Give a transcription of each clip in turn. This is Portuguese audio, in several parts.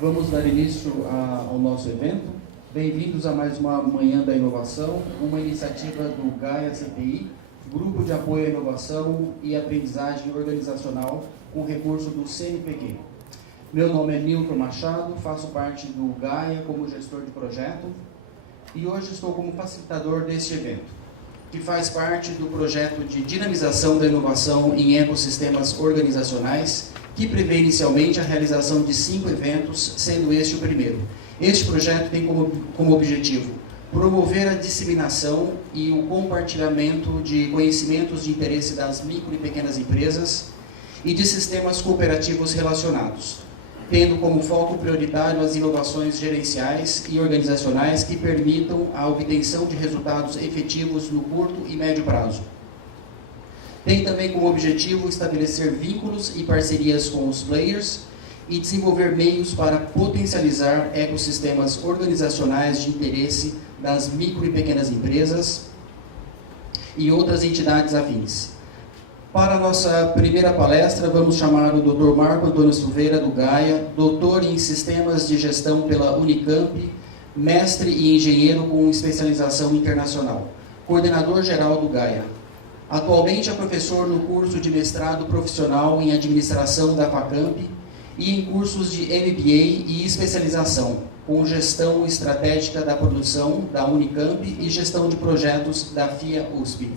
Vamos dar início ao nosso evento. Bem-vindos a mais uma Manhã da Inovação, uma iniciativa do Gaia CTI, Grupo de Apoio à Inovação e Aprendizagem Organizacional, com recurso do CNPq. Meu nome é Nilton Machado, faço parte do Gaia como gestor de projeto e hoje estou como facilitador deste evento, que faz parte do projeto de dinamização da inovação em ecossistemas organizacionais, que prevê inicialmente a realização de 5 eventos, sendo este o primeiro. Este projeto tem como objetivo promover a disseminação e o compartilhamento de conhecimentos de interesse das micro e pequenas empresas e de sistemas cooperativos relacionados, tendo como foco prioritário as inovações gerenciais e organizacionais que permitam a obtenção de resultados efetivos no curto e médio prazo. Tem também como objetivo estabelecer vínculos e parcerias com os players e desenvolver meios para potencializar ecossistemas organizacionais de interesse das micro e pequenas empresas e outras entidades afins. Para a nossa primeira palestra, vamos chamar o Dr. Marco Antônio Silveira, do Gaia, doutor em Sistemas de Gestão pela Unicamp, mestre e engenheiro com especialização internacional, coordenador geral do Gaia. Atualmente é professor no curso de mestrado profissional em administração da Facamp e em cursos de MBA e especialização, com gestão estratégica da produção da Unicamp e gestão de projetos da FIA USP.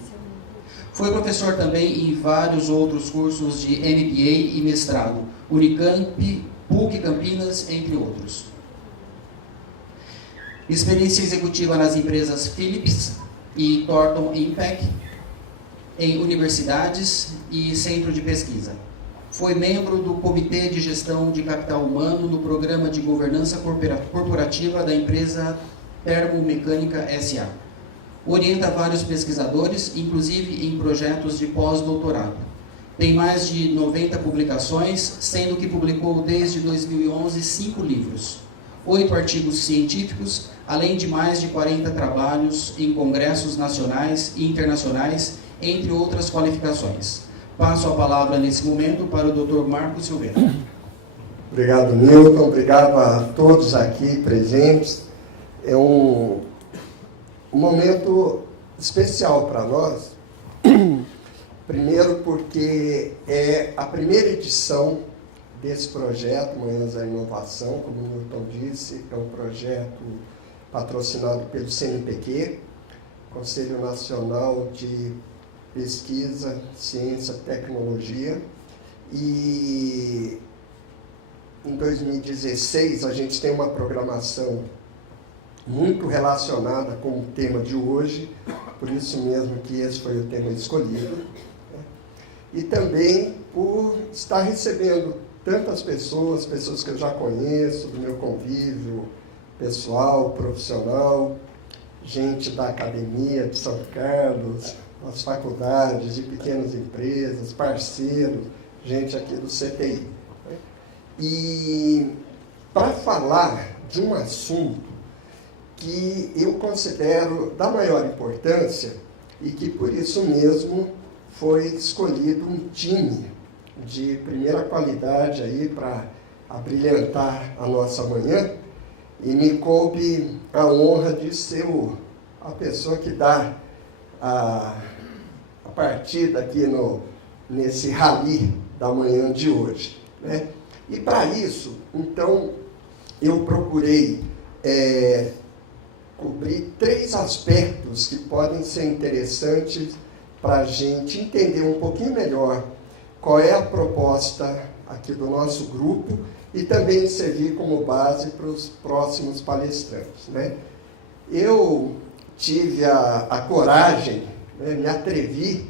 Foi professor também em vários outros cursos de MBA e mestrado, Unicamp, PUC Campinas, entre outros. Experiência executiva nas empresas Philips e Thornton Impact, em universidades e centro de pesquisa. Foi membro do Comitê de Gestão de Capital Humano no Programa de Governança Corporativa da empresa Termomecânica S.A. Orienta vários pesquisadores, inclusive em projetos de pós-doutorado. Tem mais de 90 publicações, sendo que publicou desde 2011 5 livros, 8 artigos científicos, além de mais de 40 trabalhos em congressos nacionais e internacionais, entre outras qualificações. Passo a palavra nesse momento para o Dr. Marco Silveira. Obrigado, Nilton. Obrigado a todos aqui presentes. É um momento especial para nós. Primeiro porque é a primeira edição desse projeto, Manhãs da Inovação, como o Nilton disse, é um projeto patrocinado pelo CNPq, Conselho Nacional de Pesquisa, Ciência, Tecnologia, e em 2016 a gente tem uma programação muito relacionada com o tema de hoje, por isso mesmo que esse foi o tema escolhido, e também por estar recebendo tantas pessoas que eu já conheço, do meu convívio pessoal, profissional, gente da academia de São Carlos, as faculdades, de pequenas empresas, parceiros, gente aqui do CTI. E para falar de um assunto que eu considero da maior importância e que por isso mesmo foi escolhido um time de primeira qualidade aí para abrilhantar a nossa manhã, e me coube a honra de ser a pessoa que dá a partida aqui nesse rally da manhã de hoje, né? E para isso, então, eu procurei cobrir 3 aspectos que podem ser interessantes para a gente entender um pouquinho melhor qual é a proposta aqui do nosso grupo e também servir como base para os próximos palestrantes, né? Eu tive a coragem, né, me atrevi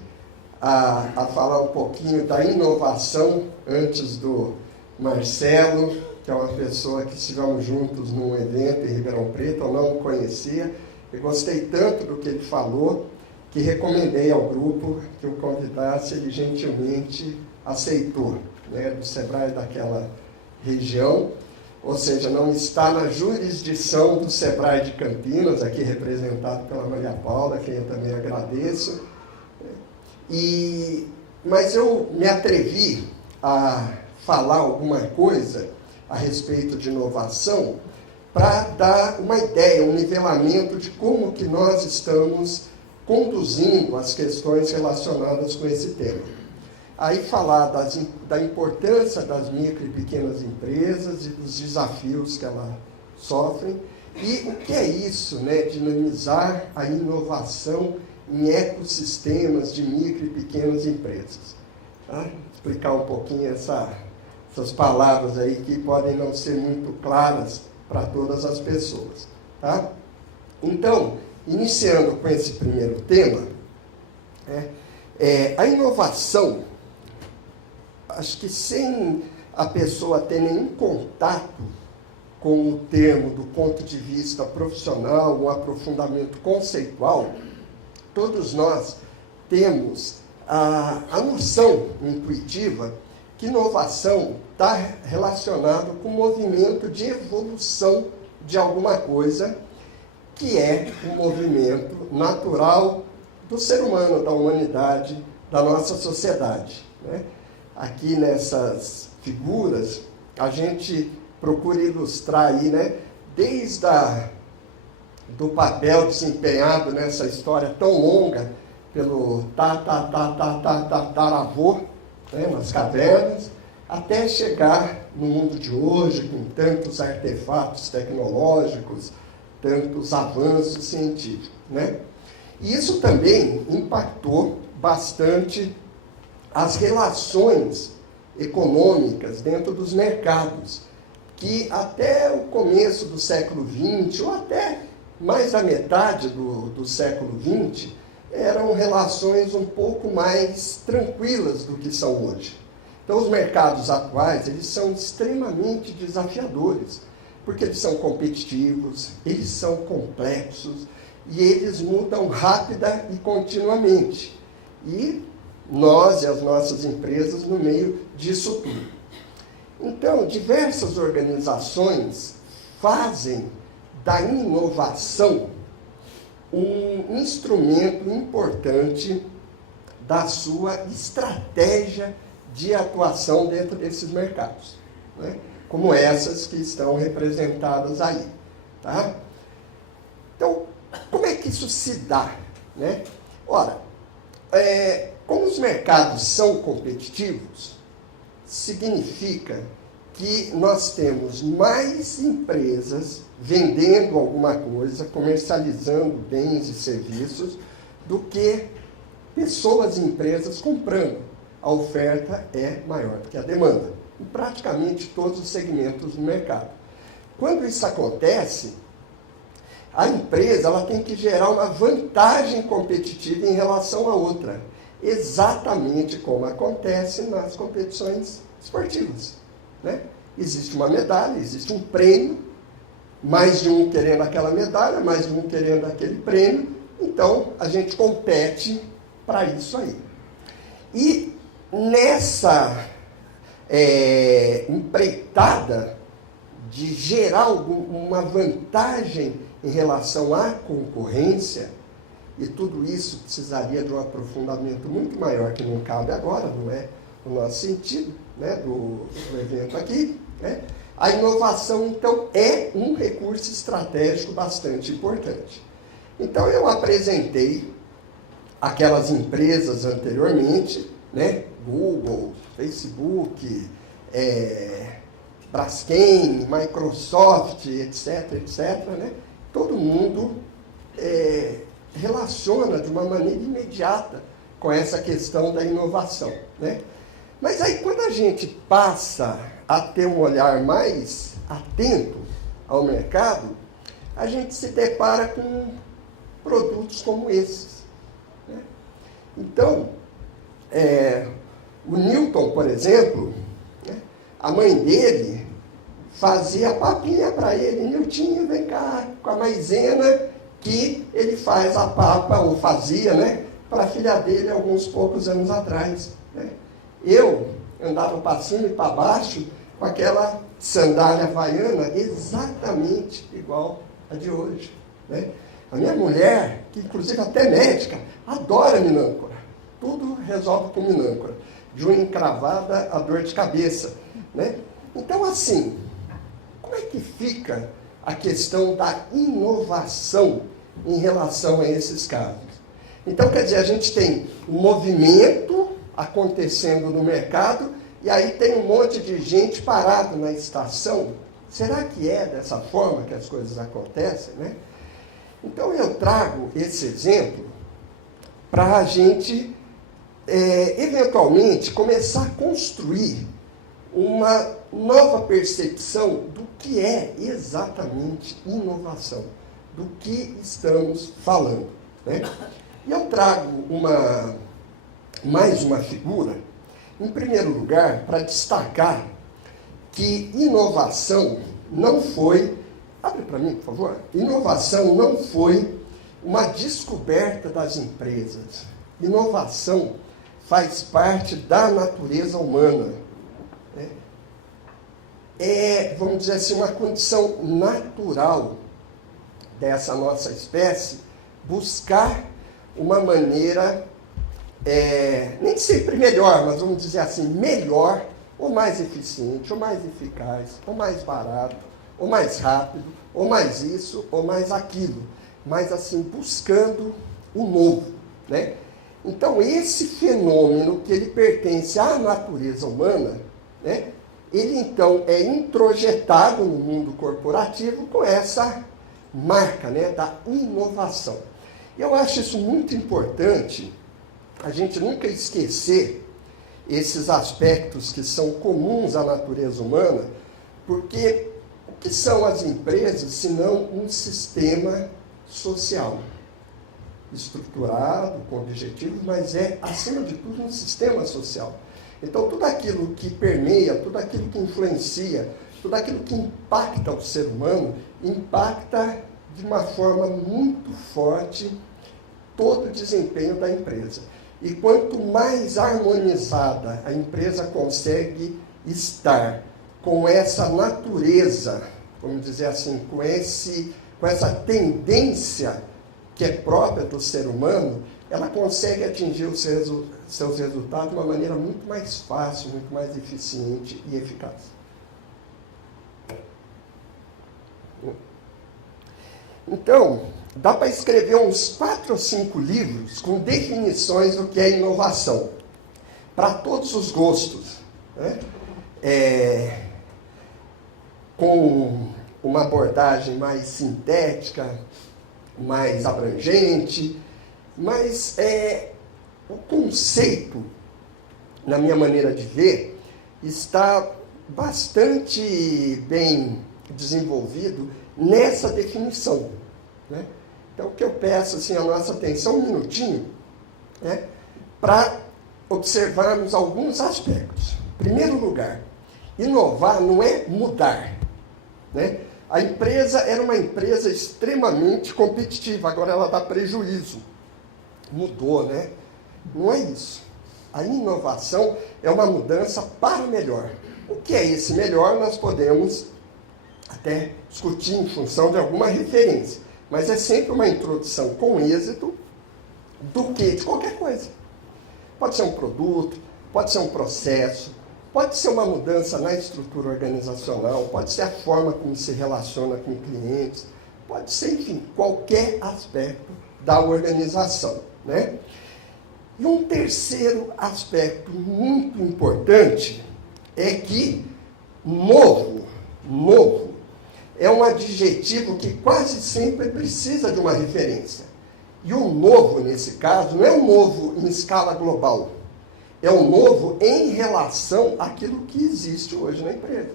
a falar um pouquinho da inovação antes do Marcelo, que é uma pessoa que estivemos juntos num evento em Ribeirão Preto, eu não o conhecia, e gostei tanto do que ele falou, que recomendei ao grupo que o convidasse, ele gentilmente aceitou, né, do Sebrae daquela região, ou seja, não está na jurisdição do Sebrae de Campinas, aqui representado pela Maria Paula, a quem eu também agradeço. Mas eu me atrevi a falar alguma coisa a respeito de inovação, para dar uma ideia, um nivelamento de como que nós estamos conduzindo as questões relacionadas com esse tema. Aí falar da importância das micro e pequenas empresas e dos desafios que elas sofrem, e o que é isso, né, dinamizar a inovação em ecossistemas de micro e pequenas empresas. Tá? Explicar um pouquinho essas palavras aí que podem não ser muito claras para todas as pessoas. Tá? Então, iniciando com esse primeiro tema, a inovação, acho que sem a pessoa ter nenhum contato com o termo do ponto de vista profissional, um aprofundamento conceitual, todos nós temos a noção intuitiva que inovação está relacionado com o movimento de evolução de alguma coisa, que é um movimento natural do ser humano, da humanidade, da nossa sociedade. Né? Aqui nessas figuras, a gente procura ilustrar aí, né, desde do papel desempenhado nessa história tão longa pelo tataravô, né, nas cavernas, até chegar no mundo de hoje, com tantos artefatos tecnológicos, tantos avanços científicos. Né? E isso também impactou bastante as relações econômicas dentro dos mercados, que até o começo do século XX, ou até mais da metade do século XX, eram relações um pouco mais tranquilas do que são hoje. Então, os mercados atuais, eles são extremamente desafiadores, porque eles são competitivos, eles são complexos, e eles mudam rápida e continuamente. E nós e as nossas empresas no meio disso tudo. Então, diversas organizações fazem da inovação um instrumento importante da sua estratégia de atuação dentro desses mercados, né? Como essas que estão representadas aí. Tá? Então, como é que isso se dá? Né? Ora, como os mercados são competitivos, significa que nós temos mais empresas vendendo alguma coisa, comercializando bens e serviços, do que pessoas e empresas comprando. A oferta é maior do que a demanda, em praticamente todos os segmentos do mercado. Quando isso acontece, a empresa ela tem que gerar uma vantagem competitiva em relação à outra, exatamente como acontece nas competições esportivas. Né? Existe uma medalha, existe um prêmio, mais de um querendo aquela medalha, mais de um querendo aquele prêmio, então a gente compete para isso aí. E nessa empreitada de gerar uma vantagem em relação à concorrência, e tudo isso precisaria de um aprofundamento muito maior que não cabe agora, não é o nosso sentido, né, do evento aqui, né? A inovação, então, é um recurso estratégico bastante importante. Então, eu apresentei aquelas empresas anteriormente, né, Google, Facebook, Braskem, Microsoft, etc., né? Todo mundo relaciona de uma maneira imediata com essa questão da inovação, né? Mas aí, quando a gente passa a ter um olhar mais atento ao mercado, a gente se depara com produtos como esses. Né? Então, o Newton, por exemplo, né, a mãe dele fazia papinha para ele. Newtinho, vem cá com a maisena, que ele faz a papa, ou fazia, né, para a filha dele alguns poucos anos atrás. Né? Eu andava para cima e para baixo com aquela sandália havaiana exatamente igual a de hoje. Né? A minha mulher, que inclusive até médica, adora minâncora. Tudo resolve com minâncora. De unha encravada a dor de cabeça. Né? Então, assim, como é que fica a questão da inovação em relação a esses casos? Então, quer dizer, a gente tem um movimento acontecendo no mercado e aí tem um monte de gente parado na estação. Será que é dessa forma que as coisas acontecem, né? Então, eu trago esse exemplo para a gente, eventualmente, começar a construir uma nova percepção do que é exatamente inovação, do que estamos falando, né? E eu trago mais uma figura, em primeiro lugar, para destacar que inovação não foi, abre para mim, por favor, inovação não foi uma descoberta das empresas. Inovação faz parte da natureza humana. Vamos dizer assim, uma condição natural dessa nossa espécie buscar uma maneira, nem sempre melhor, mas vamos dizer assim, melhor, ou mais eficiente, ou mais eficaz, ou mais barato, ou mais rápido, ou mais isso, ou mais aquilo. Mas assim, buscando o novo, né? Então, esse fenômeno que ele pertence à natureza humana, né? Ele então é introjetado no mundo corporativo com essa marca, né, da inovação. Eu acho isso muito importante, a gente nunca esquecer esses aspectos que são comuns à natureza humana, porque o que são as empresas, senão um sistema social, estruturado, com objetivos, mas acima de tudo, um sistema social. Então, tudo aquilo que permeia, tudo aquilo que influencia, tudo aquilo que impacta o ser humano, impacta de uma forma muito forte todo o desempenho da empresa. E quanto mais harmonizada a empresa consegue estar com essa natureza, vamos dizer assim, com essa tendência que é própria do ser humano, ela consegue atingir os seus resultados de uma maneira muito mais fácil, muito mais eficiente e eficaz. Então, dá para escrever uns 4 ou 5 livros com definições do que é inovação, para todos os gostos, né? Com uma abordagem mais sintética, mais abrangente, mas o conceito, na minha maneira de ver, está bastante bem desenvolvido nessa definição, né? Então, o que eu peço, assim, a nossa atenção, um minutinho, né, para observarmos alguns aspectos. Em primeiro lugar, inovar não é mudar, né? A empresa era uma empresa extremamente competitiva, agora ela dá prejuízo. Mudou, né? Não é isso. A inovação é uma mudança para o melhor. O que é esse melhor, nós podemos até discutir em função de alguma referência. Mas é sempre uma introdução com êxito do que? De qualquer coisa. Pode ser um produto, pode ser um processo, pode ser uma mudança na estrutura organizacional, pode ser a forma como se relaciona com clientes, pode ser, enfim, qualquer aspecto da organização, né? E um terceiro aspecto muito importante é que novo é um adjetivo que quase sempre precisa de uma referência. E o novo, nesse caso, não é um novo em escala global. É um novo em relação àquilo que existe hoje na empresa.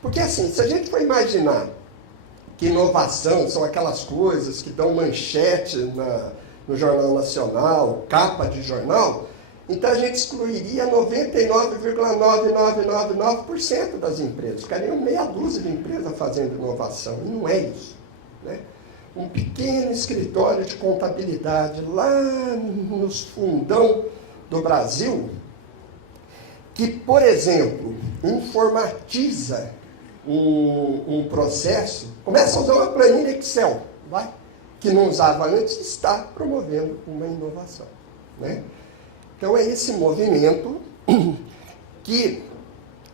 Porque assim, se a gente for imaginar que inovação são aquelas coisas que dão manchete no Jornal Nacional, capa de jornal, então a gente excluiria 99,9999% das empresas. Ficariam meia dúzia de empresas fazendo inovação. E não é isso, né? Um pequeno escritório de contabilidade lá nos fundão do Brasil, que, por exemplo, informatiza um processo, começa a usar uma planilha Excel, que não usava antes, está promovendo uma inovação, né? Então, é esse movimento que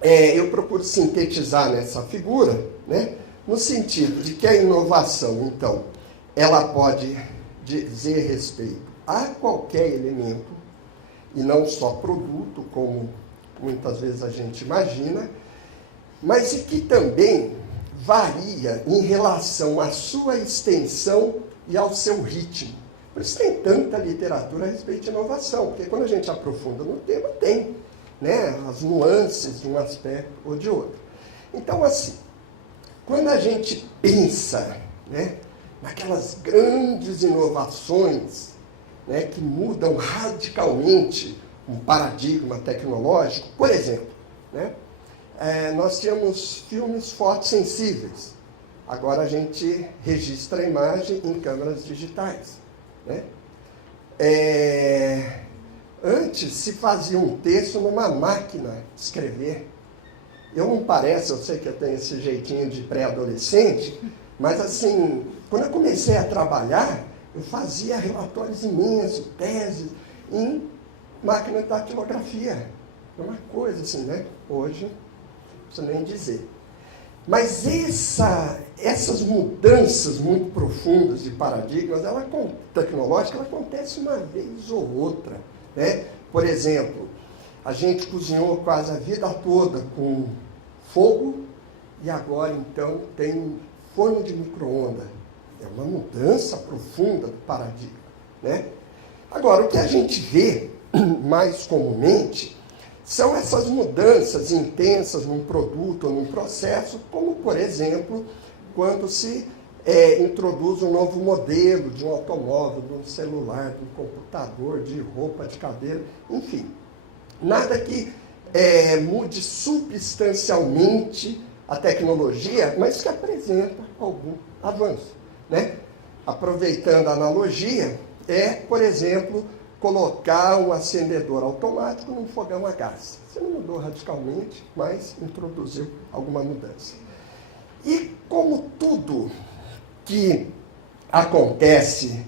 eu procuro sintetizar nessa figura, né, no sentido de que a inovação, então, ela pode dizer respeito a qualquer elemento, e não só produto, como muitas vezes a gente imagina, mas e que também varia em relação à sua extensão e ao seu ritmo. Por isso tem tanta literatura a respeito de inovação, porque quando a gente aprofunda no tema, tem, né, as nuances de um aspecto ou de outro. Então, assim, quando a gente pensa, né, naquelas grandes inovações, né, que mudam radicalmente um paradigma tecnológico, por exemplo, né, nós tínhamos filmes fotossensíveis. Agora a gente registra a imagem em câmeras digitais, né? Antes se fazia um texto numa máquina de escrever. Não parece, eu sei que eu tenho esse jeitinho de pré-adolescente, mas assim, quando eu comecei a trabalhar, eu fazia relatórios imensos, teses, em máquina de datilografia. É uma coisa assim, né? Hoje, não preciso nem dizer. Mas essas mudanças muito profundas de paradigmas, tecnológica, ela acontece uma vez ou outra, né? Por exemplo, a gente cozinhou quase a vida toda com fogo e agora, então, tem forno de micro-ondas. É uma mudança profunda do paradigma, né? Agora, o que a gente vê mais comumente são essas mudanças intensas num produto ou num processo, como, por exemplo, quando se introduz um novo modelo de um automóvel, de um celular, de um computador, de roupa, de cadeira, enfim. Nada que mude substancialmente a tecnologia, mas que apresenta algum avanço, né? Aproveitando a analogia, por exemplo, colocar um acendedor automático num fogão a gás. Você não mudou radicalmente, mas introduziu alguma mudança. E como tudo que acontece,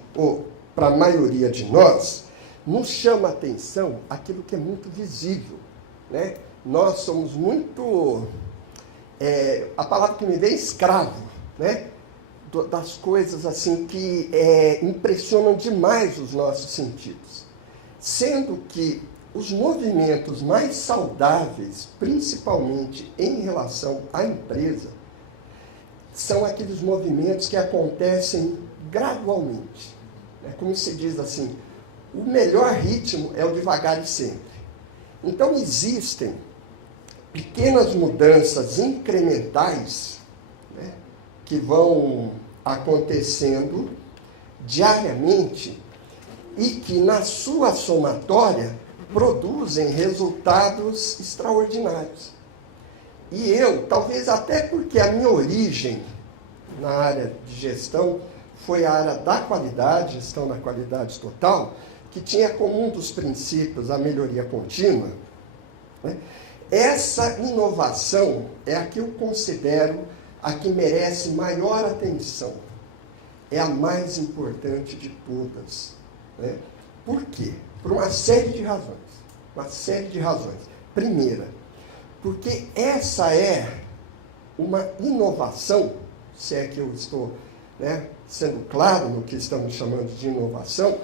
para a maioria de nós, nos chama a atenção aquilo que é muito visível, né? Nós somos muito, a palavra que me vem é escravo, né? Das coisas assim que impressionam demais os nossos sentidos. Sendo que os movimentos mais saudáveis, principalmente em relação à empresa, são aqueles movimentos que acontecem gradualmente. Como se diz assim, o melhor ritmo é o devagar e sempre. Então existem pequenas mudanças incrementais, né, que vão acontecendo diariamente e que, na sua somatória, produzem resultados extraordinários. E eu, talvez até porque a minha origem na área de gestão foi a área da qualidade, gestão da qualidade total, que tinha como um dos princípios a melhoria contínua, né? Essa inovação é a que eu considero a que merece maior atenção. É a mais importante de todas, né? Por quê? Por uma série de razões. Uma série de razões. Primeira, porque essa é uma inovação, se é que eu estou, né, sendo claro no que estamos chamando de inovação,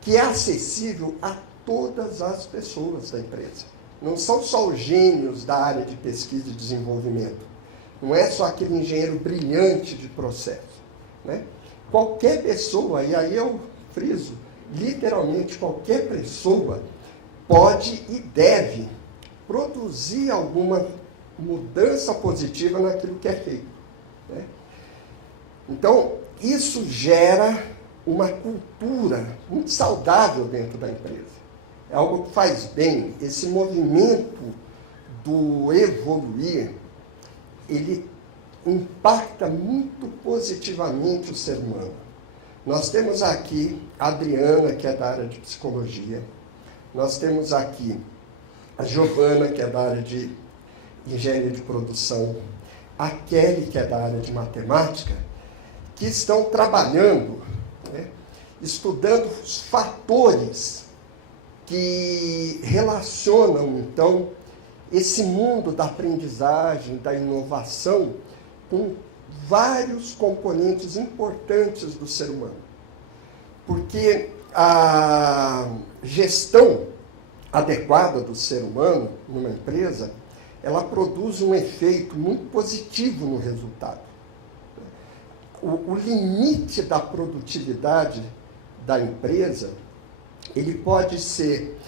que é acessível a todas as pessoas da empresa. Não são só os gênios da área de pesquisa e desenvolvimento. Não é só aquele engenheiro brilhante de processo, né? Qualquer pessoa, e aí eu friso, literalmente qualquer pessoa pode e deve produzir alguma mudança positiva naquilo que é feito, né? Então, isso gera uma cultura muito saudável dentro da empresa. É algo que faz bem. Esse movimento do evoluir, ele impacta muito positivamente o ser humano. Nós temos aqui a Adriana, que é da área de psicologia. Nós temos aqui a Giovana, que é da área de engenharia de produção. A Kelly, que é da área de matemática, que estão trabalhando, né, estudando os fatores que relacionam, então, esse mundo da aprendizagem, da inovação, com vários componentes importantes do ser humano. Porque a gestão adequada do ser humano numa empresa, ela produz um efeito muito positivo no resultado. O limite da produtividade da empresa, ele pode ser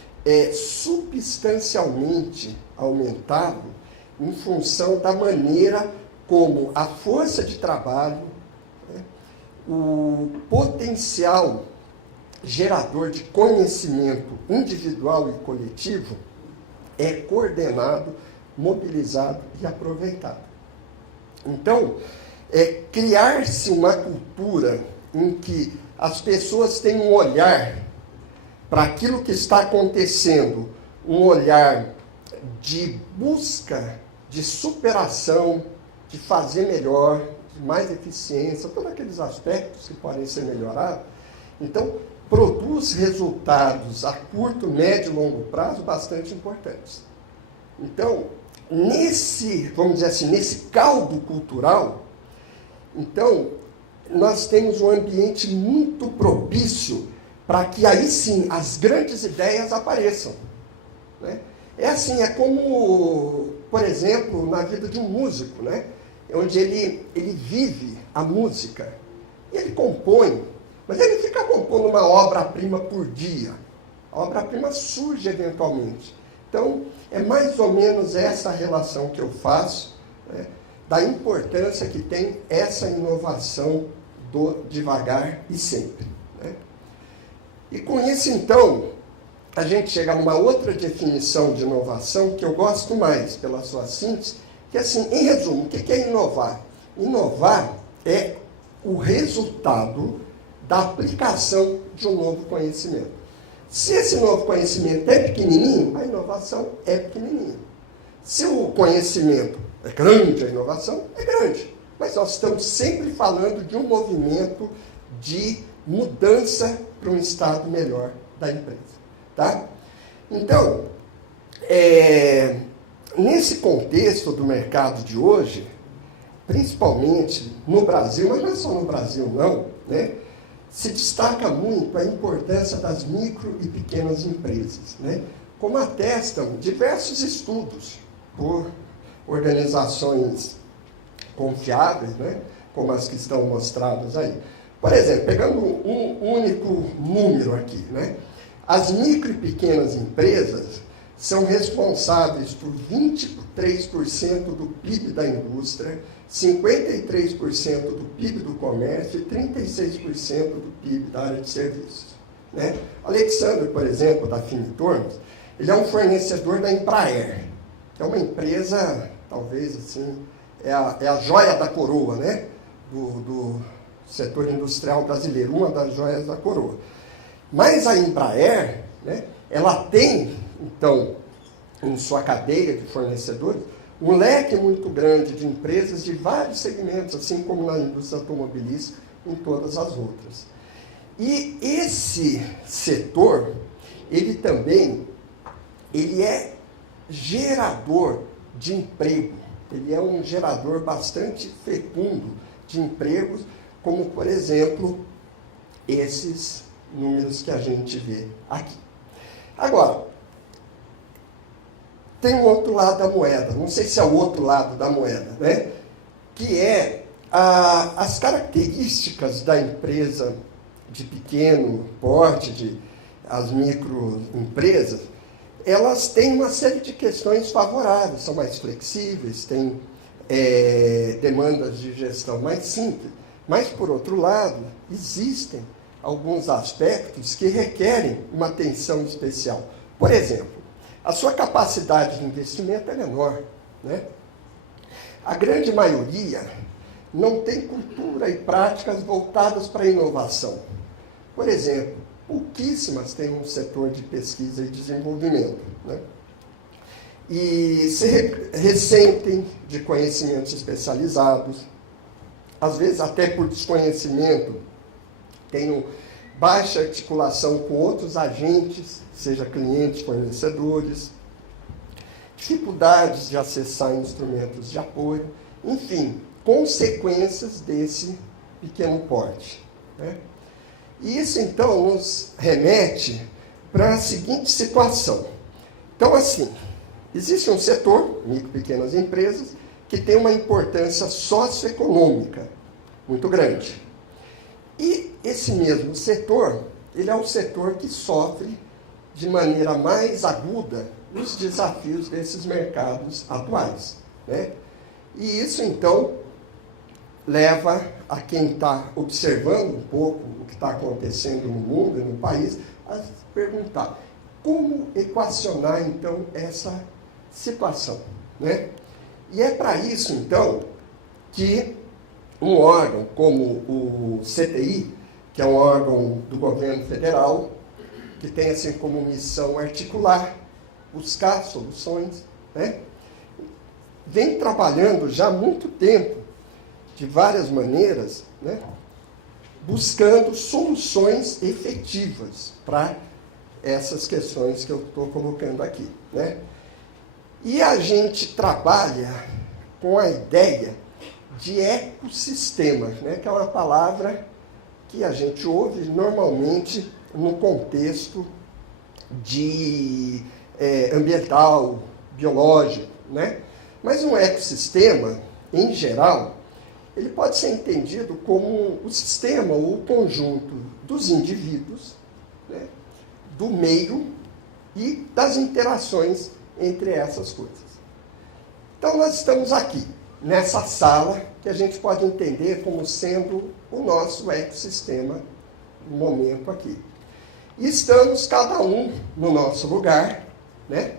substancialmente aumentado em função da maneira como a força de trabalho, o potencial gerador de conhecimento individual e coletivo é coordenado, mobilizado e aproveitado. Então, criar-se uma cultura em que as pessoas têm um olhar para aquilo que está acontecendo, um olhar de busca, de superação, de fazer melhor, de mais eficiência, todos aqueles aspectos que podem ser melhorados. Então, produz resultados a curto, médio e longo prazo bastante importantes. Então, vamos dizer assim, nesse caldo cultural, então, nós temos um ambiente muito propício para que aí sim as grandes ideias apareçam. Né? É assim, é como, por exemplo, na vida de um músico, né? Onde ele vive a música, e ele compõe, mas ele fica compondo uma obra-prima por dia. A obra-prima surge eventualmente. Então, é mais ou menos essa relação que eu faço, né, da importância que tem essa inovação do devagar e sempre. Né? E com isso, então, a gente chega numa outra definição de inovação que eu gosto mais, pela sua síntese, que assim, em resumo, o que é inovar? Inovar é o resultado da aplicação de um novo conhecimento. Se esse novo conhecimento é pequenininho, a inovação é pequenininha. Se o conhecimento é grande, a inovação é grande. Mas nós estamos sempre falando de um movimento de mudança para um estado melhor da empresa. Tá? Então, nesse contexto do mercado de hoje, principalmente no Brasil, mas não é só no Brasil não, né? Se destaca muito a importância das micro e pequenas empresas, né? Como atestam diversos estudos por organizações confiáveis, né? Como as que estão mostradas aí. Por exemplo, pegando um único número aqui, né? As micro e pequenas empresas são responsáveis por 23% do PIB da indústria, 53% do PIB do comércio e 36% do PIB da área de serviços. Né? O Alexandre, por exemplo, da Finitornos, ele é um fornecedor da Embraer, que é uma empresa, talvez assim, é a joia da coroa, né? do setor industrial brasileiro, uma das joias da coroa. Mas a Embraer, né, ela tem, então, em sua cadeia de fornecedores, um leque muito grande de empresas de vários segmentos, assim como na indústria automobilística e em todas as outras. E esse setor, ele também, ele é gerador de emprego. Ele é um gerador bastante fecundo de empregos, como, por exemplo, esses números que a gente vê aqui. Agora, tem um outro lado da moeda, não sei se é o outro lado da moeda, né? Que é as características da empresa de pequeno porte, as microempresas, elas têm uma série de questões favoráveis, são mais flexíveis, têm demandas de gestão mais simples, mas, por outro lado, existem alguns aspectos que requerem uma atenção especial. Por exemplo, a sua capacidade de investimento é menor. Né? A grande maioria não tem cultura e práticas voltadas para a inovação. Por exemplo, pouquíssimas têm um setor de pesquisa e desenvolvimento. Né? E se ressentem de conhecimentos especializados, às vezes até por desconhecimento, tenham baixa articulação com outros agentes, seja clientes, fornecedores, dificuldades de acessar instrumentos de apoio, enfim, consequências desse pequeno porte, né? E isso, então, nos remete para a seguinte situação. Então, assim, existe um setor, micro e pequenas empresas, que tem uma importância socioeconômica muito grande. E esse mesmo setor, ele é um setor que sofre de maneira mais aguda os desafios desses mercados atuais, né? E isso, então, leva a quem está observando um pouco o que está acontecendo no mundo e no país a se perguntar como equacionar, então, essa situação, né? E é para isso, então, que um órgão como o CTI, que é um órgão do governo federal, que tem assim como missão articular, buscar soluções, né? Vem trabalhando já há muito tempo, de várias maneiras, né? Buscando soluções efetivas para essas questões que eu estou colocando aqui, né? E a gente trabalha com a ideia de ecossistemas, né? Que é uma palavra que a gente ouve normalmente no contexto de ambiental, biológico, né? Mas um ecossistema, em geral, ele pode ser entendido como o sistema ou o conjunto dos indivíduos, né, do meio e das interações entre essas coisas. Então, nós estamos aqui, nessa sala, que a gente pode entender como sendo o nosso ecossistema no momento aqui. E estamos, cada um, no nosso lugar, né?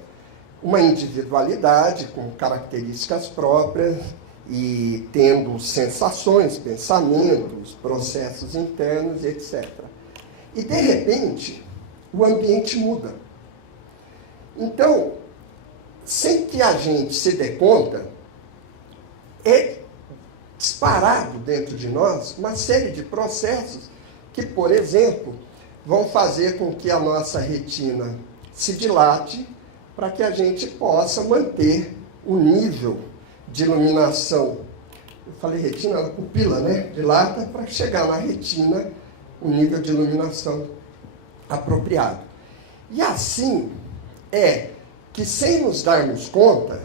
Uma individualidade com características próprias e tendo sensações, pensamentos, processos internos, etc. E, de repente, o ambiente muda. Então, sem que a gente se dê conta, é disparado dentro de nós uma série de processos que, por exemplo, vão fazer com que a nossa retina se dilate para que a gente possa manter o nível de iluminação. Eu falei retina, a pupila, né? Dilata para chegar na retina o nível de iluminação apropriado. E assim é que, sem nos darmos conta,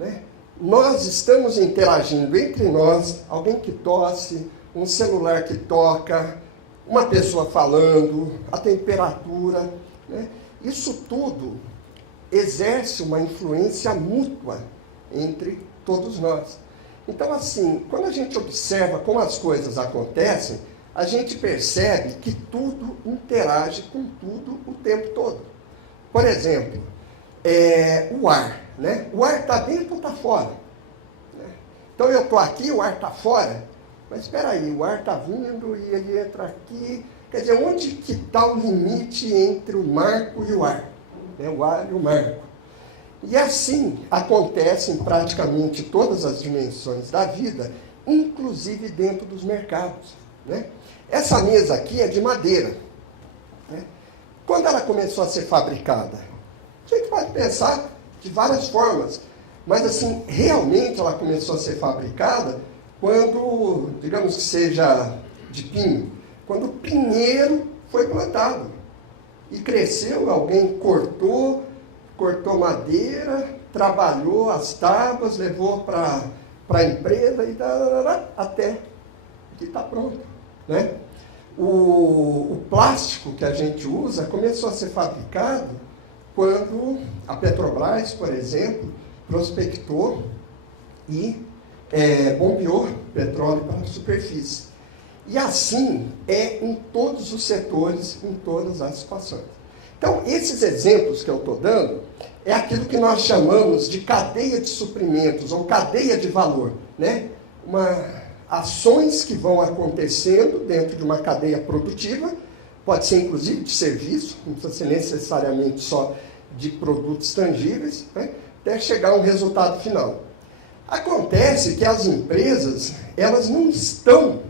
né, nós estamos interagindo entre nós, alguém que tosse, um celular que toca, uma pessoa falando, a temperatura, né? Isso tudo exerce uma influência mútua entre todos nós. Então, assim, quando a gente observa como as coisas acontecem, a gente percebe que tudo interage com tudo o tempo todo. Por exemplo, o ar, né? O ar está dentro ou está fora? Né? Então, eu estou aqui, o ar está fora, mas espera aí, o ar está vindo e ele entra aqui. Quer dizer, onde que está o limite entre o marco e o ar? Né? O ar e o marco. E assim acontece em praticamente todas as dimensões da vida, inclusive dentro dos mercados, né? Essa mesa aqui é de madeira, né? Quando ela começou a ser fabricada, a gente pode pensar de várias formas, mas assim, realmente ela começou a ser fabricada quando, digamos que seja de pinho, quando o pinheiro foi plantado e cresceu, alguém cortou madeira, trabalhou as tábuas, levou para a empresa e até que está pronto, né? O plástico que a gente usa começou a ser fabricado quando a Petrobras, por exemplo, prospectou e bombeou petróleo para a superfície. E assim é em todos os setores, em todas as situações. Então, esses exemplos que eu estou dando é aquilo que nós chamamos de cadeia de suprimentos ou cadeia de valor, né? Ações que vão acontecendo dentro de uma cadeia produtiva, pode ser inclusive de serviço, não precisa ser necessariamente só de produtos tangíveis, né? Até chegar a um resultado final. Acontece que as empresas, elas não estão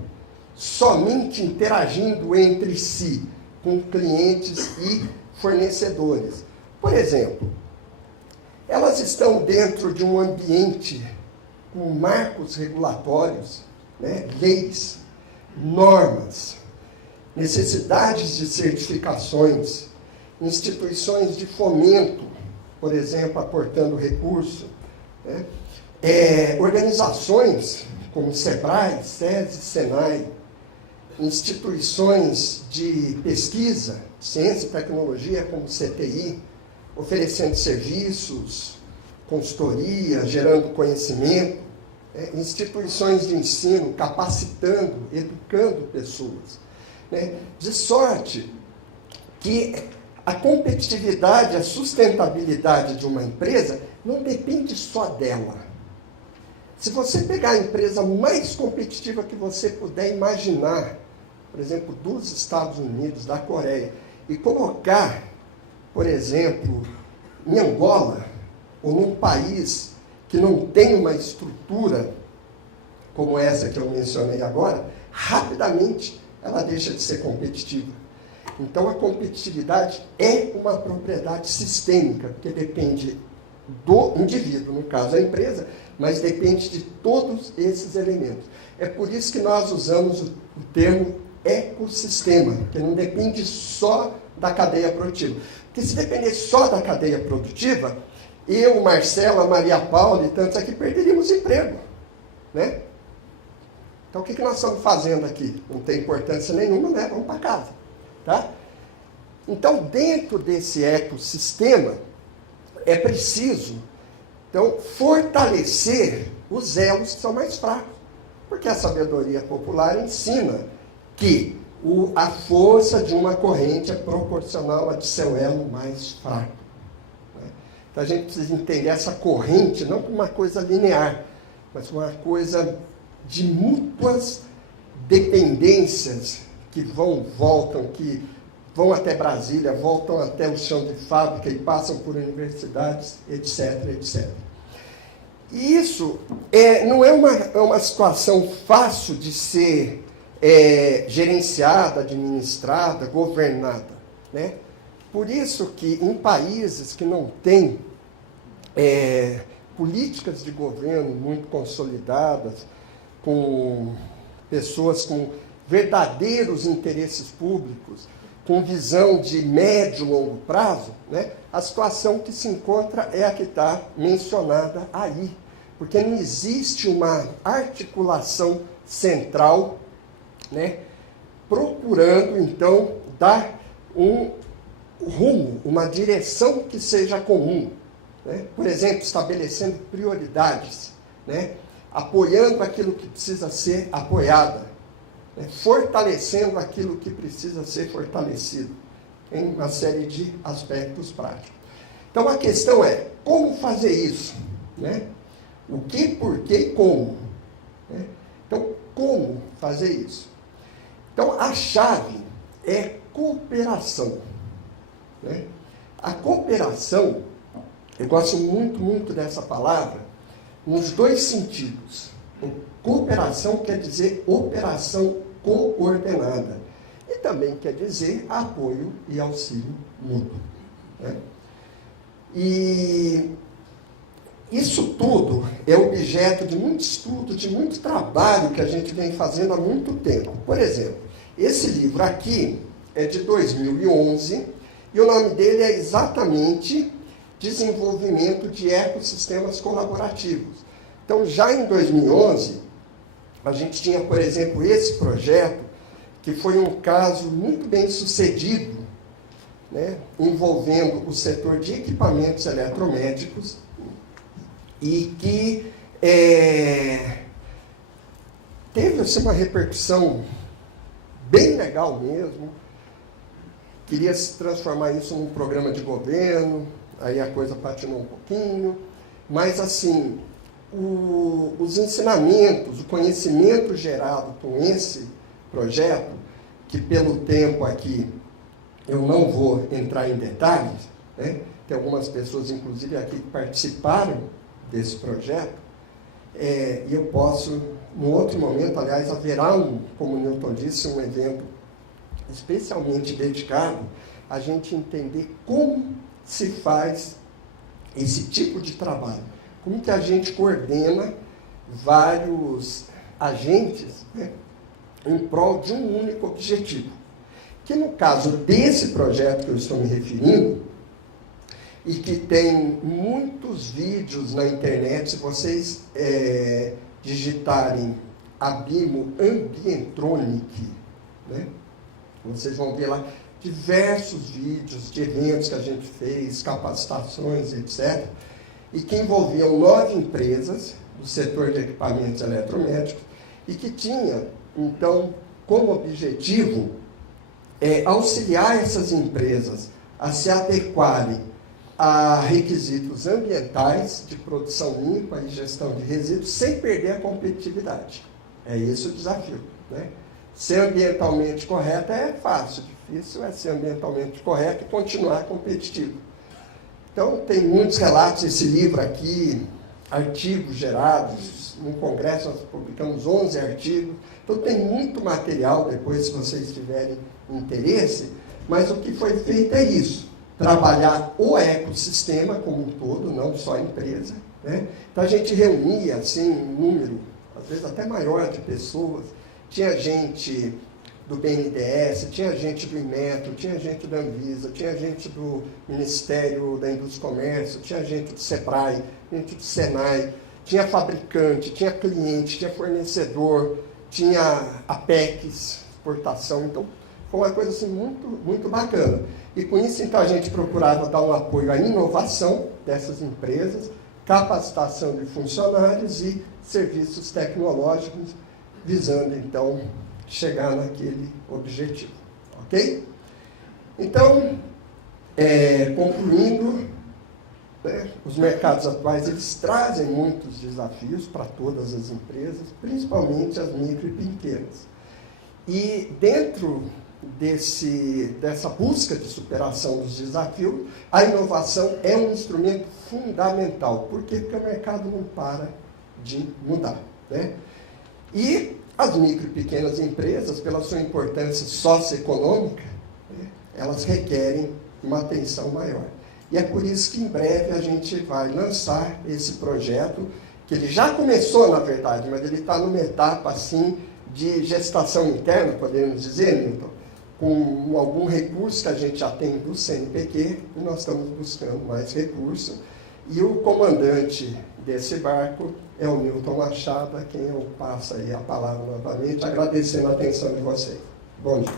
somente interagindo entre si, com clientes e fornecedores. Por exemplo, elas estão dentro de um ambiente com marcos regulatórios, né, leis, normas, necessidades de certificações, instituições de fomento, por exemplo, aportando recurso, né, organizações como SEBRAE, SESI, SENAI, instituições de pesquisa, ciência e tecnologia como CTI, oferecendo serviços, consultoria, gerando conhecimento, instituições de ensino, capacitando, educando pessoas. Né? De sorte que a competitividade, a sustentabilidade de uma empresa não depende só dela. Se você pegar a empresa mais competitiva que você puder imaginar, por exemplo, dos Estados Unidos, da Coreia, e colocar, por exemplo, em Angola, ou num país que não tem uma estrutura como essa que eu mencionei agora, rapidamente ela deixa de ser competitiva. Então, a competitividade é uma propriedade sistêmica, porque depende do indivíduo, no caso a empresa, mas depende de todos esses elementos. É por isso que nós usamos o termo ecossistema, que não depende só da cadeia produtiva. Porque se dependesse só da cadeia produtiva, eu, Marcelo, a Maria Paula e tantos aqui perderíamos emprego. Né? Então, o que nós estamos fazendo aqui? Não tem importância nenhuma, né? Vamos para casa. Tá? Então, dentro desse ecossistema, é preciso, então, fortalecer os elos que são mais fracos. Porque a sabedoria popular ensina que a força de uma corrente é proporcional à de seu elo mais fraco. Né? Então, a gente precisa entender essa corrente não como uma coisa linear, mas como uma coisa de mútuas dependências que voltam, que vão até Brasília, voltam até o chão de fábrica e passam por universidades, etc, etc. E isso não é uma situação fácil de ser gerenciada, administrada, governada. Né? Por isso que em países que não têm políticas de governo muito consolidadas, com pessoas com verdadeiros interesses públicos, com visão de médio e longo prazo, né, a situação que se encontra é a que está mencionada aí. Porque não existe uma articulação central, né, procurando, então, dar um rumo, uma direção que seja comum. Né? Por exemplo, estabelecendo prioridades, né, apoiando aquilo que precisa ser apoiado, fortalecendo aquilo que precisa ser fortalecido, em uma série de aspectos práticos. Então, a questão é, como fazer isso? Né? O que, por que e como? Né? Então, como fazer isso? Então, a chave é cooperação. Né? A cooperação, eu gosto muito, muito dessa palavra, nos dois sentidos. Cooperação quer dizer operação coordenada. E também quer dizer apoio e auxílio mútuo. Né? E isso tudo é objeto de muito estudo, de muito trabalho que a gente vem fazendo há muito tempo. Por exemplo, esse livro aqui é de 2011 e o nome dele é exatamente Desenvolvimento de Ecossistemas Colaborativos. Então, já em 2011, a gente tinha, por exemplo, esse projeto, que foi um caso muito bem sucedido, né, envolvendo o setor de equipamentos eletromédicos, e que teve assim, uma repercussão bem legal mesmo. Queria se transformar isso num programa de governo, aí a coisa patinou um pouquinho, mas assim, os ensinamentos, o conhecimento gerado com esse projeto, que pelo tempo aqui eu não vou entrar em detalhes, né? Tem algumas pessoas, inclusive, aqui que participaram desse projeto, e eu posso, num outro momento, aliás, haverá, como o Newton disse, um evento especialmente dedicado a gente entender como se faz esse tipo de trabalho. Como que a gente coordena vários agentes, né, em prol de um único objetivo. Que no caso desse projeto que eu estou me referindo, e que tem muitos vídeos na internet, se vocês digitarem Abimo Ambientronic, né, vocês vão ver lá diversos vídeos de eventos que a gente fez, capacitações, etc., e que envolviam 9 empresas do setor de equipamentos eletromédicos e que tinha, então, como objetivo auxiliar essas empresas a se adequarem a requisitos ambientais de produção limpa e gestão de resíduos sem perder a competitividade. É esse o desafio, né? Ser ambientalmente correto é fácil, difícil é ser ambientalmente correto e continuar competitivo. Então, tem muitos relatos, esse livro aqui, artigos gerados, no congresso nós publicamos 11 artigos, então tem muito material depois, se vocês tiverem interesse, mas o que foi feito é isso, trabalhar o ecossistema como um todo, não só a empresa, né? Então a gente reunia, assim, um número, às vezes até maior de pessoas, tinha gente do BNDES, tinha gente do Inmetro, tinha gente da Anvisa, tinha gente do Ministério da Indústria e Comércio, tinha gente do SEBRAE, gente do SENAI, tinha fabricante, tinha cliente, tinha fornecedor, tinha APECs, exportação, então foi uma coisa assim, muito, muito bacana. E com isso, então, a gente procurava dar um apoio à inovação dessas empresas, capacitação de funcionários e serviços tecnológicos, visando, então, chegar naquele objetivo. Ok? Então, concluindo, né, os mercados atuais, eles trazem muitos desafios para todas as empresas, principalmente as micro e pequenas. E dentro dessa busca de superação dos desafios, a inovação é um instrumento fundamental. Por quê? Porque o mercado não para de mudar, né? E as micro e pequenas empresas, pela sua importância socioeconômica, né, elas requerem uma atenção maior. E é por isso que em breve a gente vai lançar esse projeto, que ele já começou, na verdade, mas ele está numa etapa assim de gestação interna, podemos dizer, Milton, com algum recurso que a gente já tem do CNPq, e nós estamos buscando mais recursos. E o comandante desse barco é o Milton Machado, a quem eu passo aí a palavra novamente, agradecendo a atenção de vocês. Bom dia.